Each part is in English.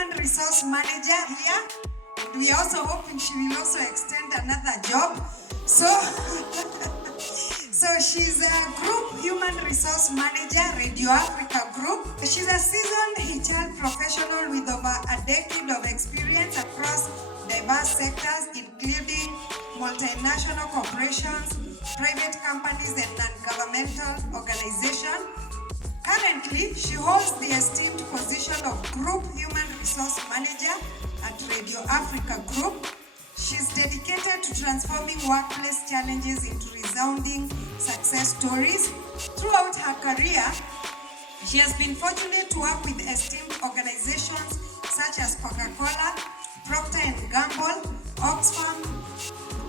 Human Resource Manager here. We are also hoping she will also extend another job. So she's a Group Human Resource Manager, Radio Africa Group. She's a seasoned HR professional with over a decade of experience across diverse sectors, including multinational corporations, private companies, and non-governmental organizations. Currently, she holds the esteemed position of Group Human Resource Manager at Radio Africa Group. She's dedicated to transforming workplace challenges into resounding success stories. Throughout her career, she has been fortunate to work with esteemed organizations such as Coca-Cola, Procter & Gamble, Oxfam,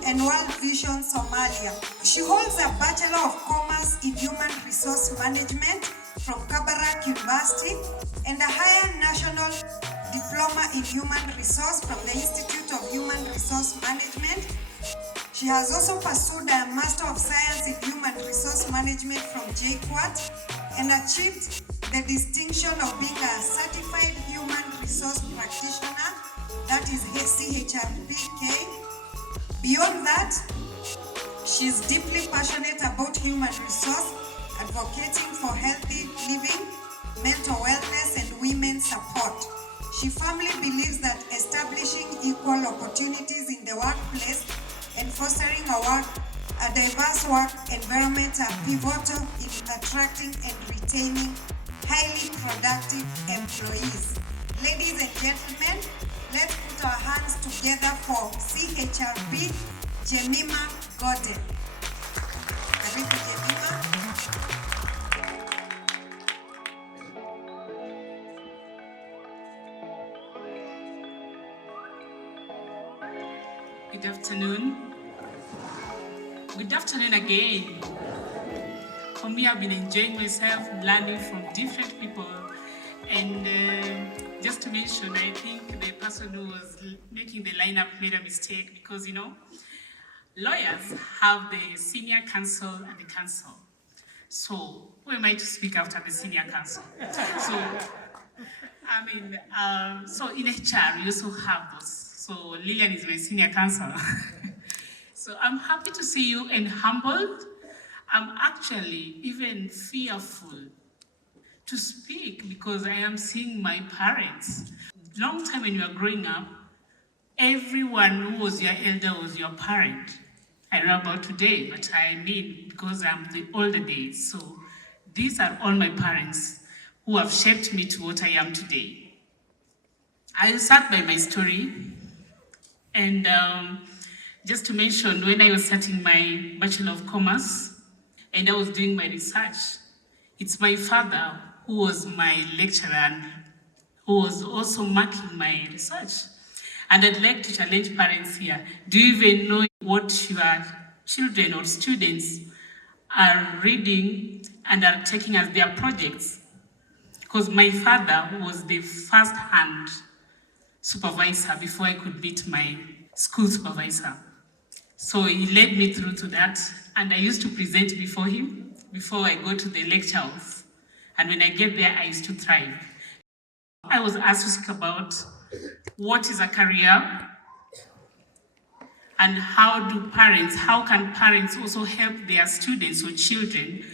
and World Vision Somalia. She holds a Bachelor of Commerce in Human Resource Management from Kabarak University and a higher national diploma in Human Resource from the Institute of Human Resource Management. She has also pursued a Master of Science in Human Resource Management from JKUAT and achieved the distinction of being a Certified Human Resource Practitioner, that is CHRPK. Beyond that, she is deeply passionate about human resource, advocating for healthy living, mental wellness, and women's support. She firmly believes that establishing equal opportunities in the workplace and fostering a diverse work environment are pivotal in attracting and retaining highly productive employees. Ladies and gentlemen, let's put our hands together for CHRP Jemima Gordon. Karibu Jemima. Good afternoon. Good afternoon again. For me, I've been enjoying myself, learning from different people. And just to mention, I think the person who was making the lineup made a mistake because, lawyers have the senior counsel and the counsel. So who am I to speak after the senior counsel? So in HR, we also have those. So Lillian is my senior counsel. So I'm happy to see you and humbled. I'm actually even fearful to speak because I am seeing my parents. Long time when you were growing up, everyone who was your elder was your parent. I don't know about today, but I mean, because I'm the older days. So these are all my parents who have shaped me to what I am today. I'll start by my story. And just to mention, when I was starting my Bachelor of Commerce and I was doing my research, it's my father who was my lecturer and who was also marking my research. And I'd like to challenge parents here. Do you even know what your children or students are reading and are taking as their projects? Because my father was the first-hand supervisor before I could meet my school supervisor. So he led me through to that, and I used to present before him, before I go to the lectures. And when I get there, I used to thrive. I was asked to speak about what is a career and how can parents also help their students or children?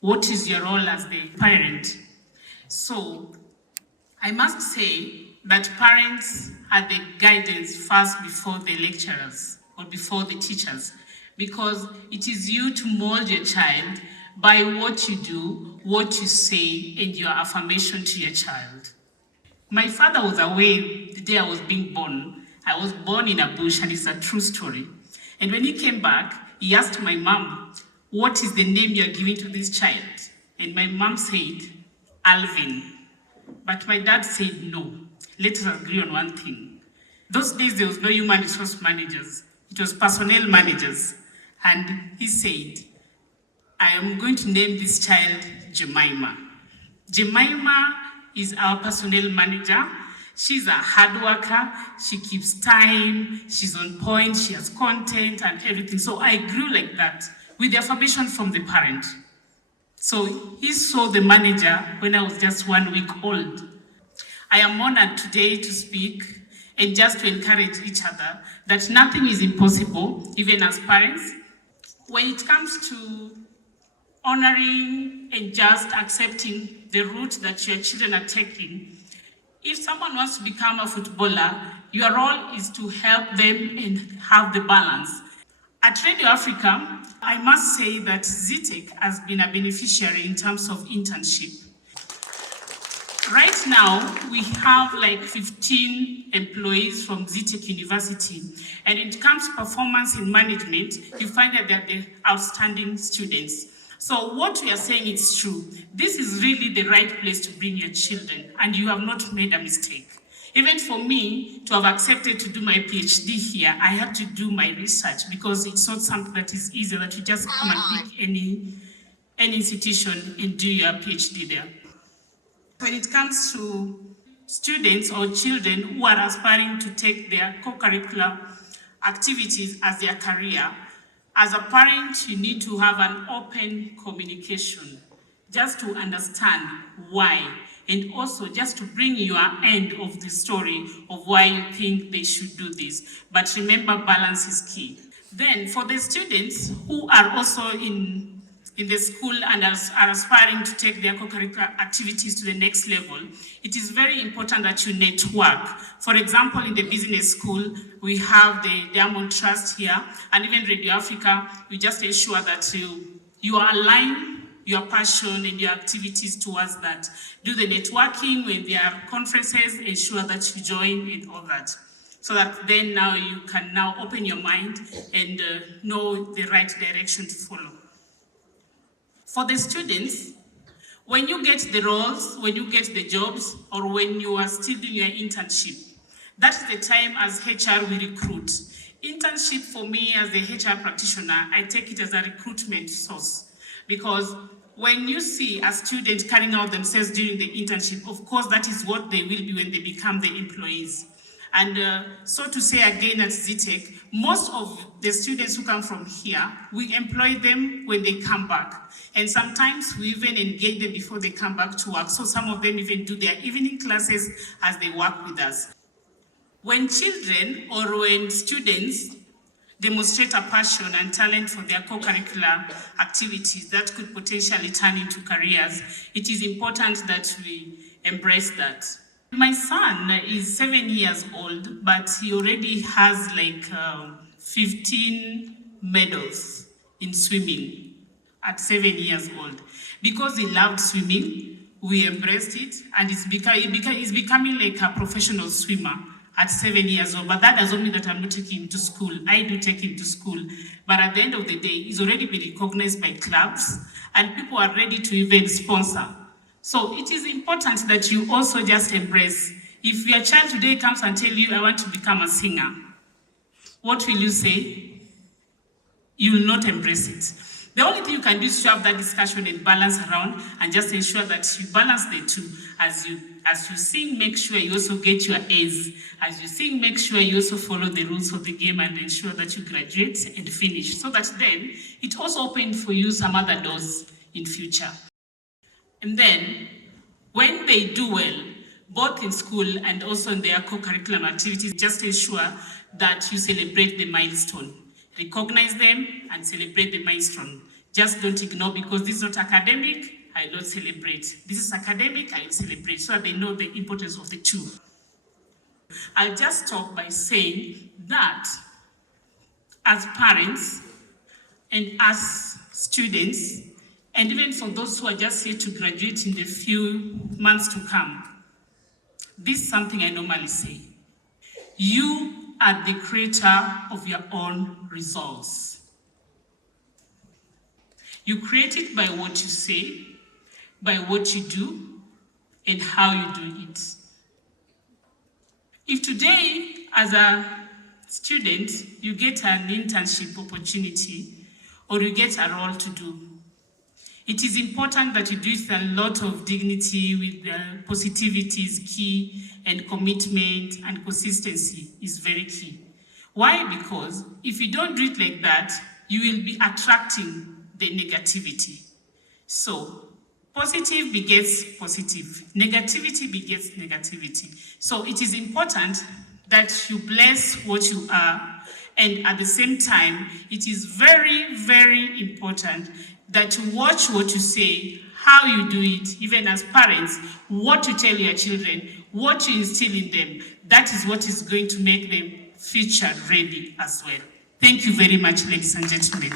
What is your role as the parent? So I must say that parents are the guidance first before the lecturers or before the teachers, because it is you to mold your child by what you do, what you say, and your affirmation to your child. My father was away the day I was being born. I was born in a bush, and it's a true story. And when he came back, he asked my mom, "What is the name you're giving to this child?" And my mom said, "Alvin." But my dad said, "No, let us agree on one thing." Those days, there was no human resource managers. It was personnel managers. And he said, "I am going to name this child Jemima." Jemima is our personnel manager. She's a hard worker. She keeps time. She's on point. She has content and everything. So I grew like that with the affirmation from the parent. So he saw the manager when I was just 1 week old. I am honored today to speak and just to encourage each other that nothing is impossible, even as parents. When it comes to honoring and just accepting the route that your children are taking, if someone wants to become a footballer, your role is to help them and have the balance. At Radio Africa, I must say that ZTEC has been a beneficiary in terms of internship. Right now, we have like 15 employees from ZTEC University, and when it comes to performance in management, you find that they're the outstanding students. So what we are saying is true. This is really the right place to bring your children, and you have not made a mistake. Even for me, to have accepted to do my PhD here, I had to do my research because it's not something that is easy, that you just come and pick any institution and do your PhD there. When it comes to students or children who are aspiring to take their co-curricular activities as their career, as a parent, you need to have an open communication just to understand why, and also just to bring your end of the story of why you think they should do this. But remember, balance is key. Then for the students who are also in the school and are aspiring to take their co-curricular activities to the next level, it is very important that you network. For example, in the business school, we have the Diamond Trust here, and even Radio Africa, we just ensure that you align your passion and your activities towards that. Do the networking when there are conferences, ensure that you join and all that. So that then now you can now open your mind and know the right direction to follow. For the students, when you get the roles, when you get the jobs, or when you are still doing your internship, that is the time as HR we recruit. Internship for me as a HR practitioner, I take it as a recruitment source, because when you see a student carrying out themselves during the internship, of course that is what they will be when they become the employees. And so to say again at ZTEC, most of the students who come from here, we employ them when they come back. And sometimes we even engage them before they come back to work. So some of them even do their evening classes as they work with us. When children or when students demonstrate a passion and talent for their co-curricular activities that could potentially turn into careers, it is important that we embrace that. My son is 7 years old, but he already has like 15 medals in swimming at 7 years old. Because he loved swimming, we embraced it, and he's becoming like a professional swimmer at 7 years old. But that doesn't mean that I'm not taking him to school. I do take him to school. But at the end of the day, he's already been recognized by clubs, and people are ready to even sponsor. So it is important that you also just embrace. If your child today comes and tells you, I want to become a singer, what will you say? You will not embrace it. The only thing you can do is to have that discussion and balance around, and just ensure that you balance the two. As you sing, make sure you also get your A's. As you sing, make sure you also follow the rules of the game and ensure that you graduate and finish, so that then it also opens for you some other doors in future. And then, when they do well, both in school and also in their co-curriculum activities, just ensure that you celebrate the milestone. Recognize them and celebrate the milestone. Just don't ignore, because this is not academic, I don't celebrate. This is academic, I will celebrate, so that they know the importance of the two. I'll just stop by saying that as parents and as students, and even for those who are just here to graduate in the few months to come, this is something I normally say. You are the creator of your own results. You create it by what you say, by what you do, and how you do it. If today, as a student, you get an internship opportunity, or you get a role to do, it is important that you do it with a lot of dignity, with positivity is key, and commitment and consistency is very key. Why? Because if you don't do it like that, you will be attracting the negativity. So Positive begets positive. Negativity begets negativity. So it is important that you bless what you are, and at the same time, it is very, very important that you watch what you say, how you do it, even as parents, what you tell your children, what you instill in them. That is what is going to make them future ready as well. Thank you very much, ladies and gentlemen.